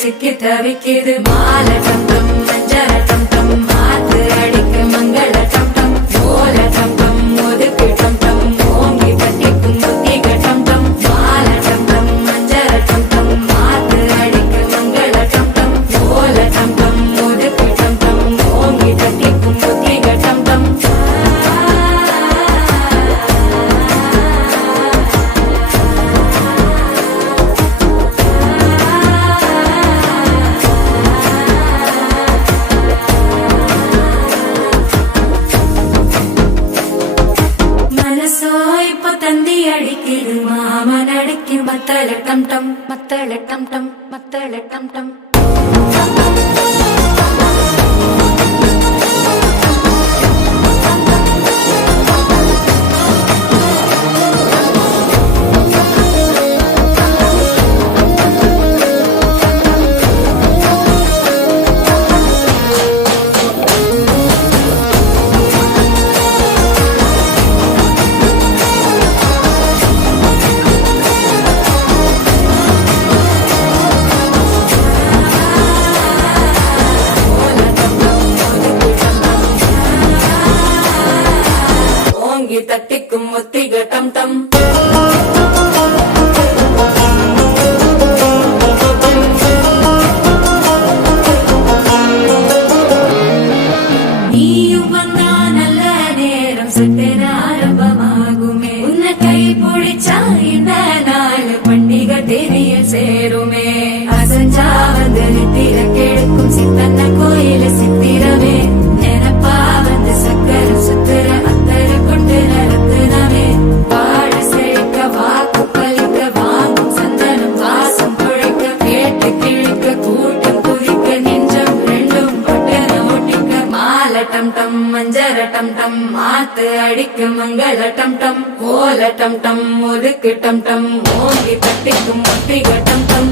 சிக்கி தவிக்குது மால டம் டம் மஞ்சள டம் டம் மாத்து அடிக்கு மங்கள டம் டம் ஓல டம் டம் ஒதுக்கு டம் டம் ஓங்கி பட்டிக்கும் புத்திக டம் டம் மால டம் டம் மஞ்சள டம் டம் மாத்து அடிக்கு மங்கள டம் டம் ஓல டம் டம் ஒதுக்கு டம் டம் ஓங்கி பட்டிக்கும் புத்திக டம் டம் தந்தி அடிக்குது மாமன் அடிக்கு மத்தள டம் டம் மத்தள டம் டம் மத்தள டம் டம் தட்டிக்கும் ஒத்திக டம் டம் நீயும் வந்தா நல்ல நேரம் சட்டென ஆரம்பமாகுமே உன்னை கை பிடிச்சா இந்த நாள் பண்டிகை தேதியில் சேருமே அசஞ்சா வந்து நித்திர கெடுக்கும் சித்தன்ன கோயில சித்திரமே நினப்பா வந்து சக்கர சுத்திர அத்தர கொண்டு நடத்துனவே வாழ செழிக்க வாக்கு பலிக்க வாங்கும் சந்தனம் வாசம் குழைக்க கேட்டு கிழிக்க கூட்டம் குதிக்க நெஞ்சம் ரெண்டும் பட்டன ஒட்டிக்க மால டம் டம் மஞ்சர டம் டம் மாத்து அடிக்க மங்கள டம் டம் ஓல டம் டம் ஒதுக்கு டம் டம் ஓங்கி தட்டிக்கும் ஒட்டிக டம் டம்